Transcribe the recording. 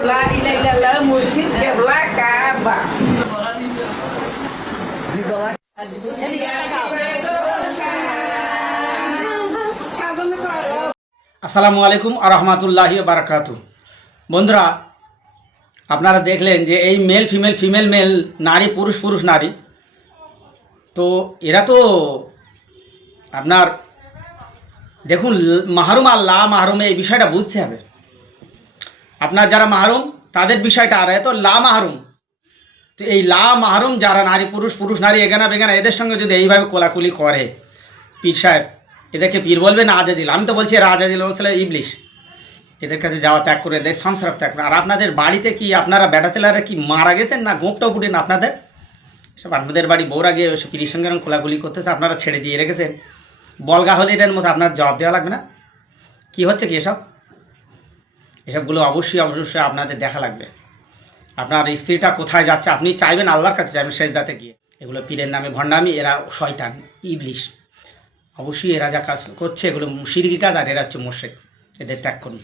Ilaha illallah mursyid kibla Ka'bah. আসসালামু আলাইকুম আর রহমাতুল্লাহি বারাকাত বন্ধুরা আপনারা দেখলেন যে এই মেল ফিমেল ফিমেল মেল নারী পুরুষ পুরুষ নারী। তো এরা তো আপনার দেখুন মাহরুম আর লা মাহরুমে এই বিষয়টা বুঝতে হবে। আপনার যারা মাহরুম, তাদের বিষয়টা আর, এত লা মাহরুম। তো এই লা মাহরুম যারা নারী, পুরুষ পুরুষ, নারী, এগানা বেগানা, এদের সঙ্গে যদি এইভাবে কোলাকুলি করে, পীর সাহেব, এদেরকে পীর বলবে না আজাজিল। আমি তো বলছি এরা আজাজিল বলছিল ইবলিশ। এদের কাছে যাওয়া ত্যাগ করে এদের সংসার ত্যাগ করে। আর আপনাদের বাড়িতে কি আপনারা বেটা ছেলেরা কি মারা গেছেন না গোপটাও পুটেন আপনাদের? সব আপনাদের বাড়ি বউরা গিয়ে ওইসব পীরের সঙ্গে এরকম কোলাগুলি করতেছে, আপনারা ছেড়ে দিয়ে রেখেছেন। বলগা হলে এটার মতো আপনার জবাব দেওয়া লাগবে না? কি হচ্ছে কি এসব? এসবগুলো অবশ্যই অবশ্যই আপনাদের দেখা লাগবে। আপনার স্ত্রীটা কোথায় যাচ্ছে, আপনি চাইবেন আল্লাহর কাছে যাবেন শেষ দাতে গিয়ে। এগুলো পীরের নামে ভণ্ডামি, এরা শয়তান, ইবলিশ। অবশ্যই এরা যা কাজ করছে, এগুলো সিরকি কাজ আর এরা হচ্ছে মোশেক এদের ত্যাগ করুন।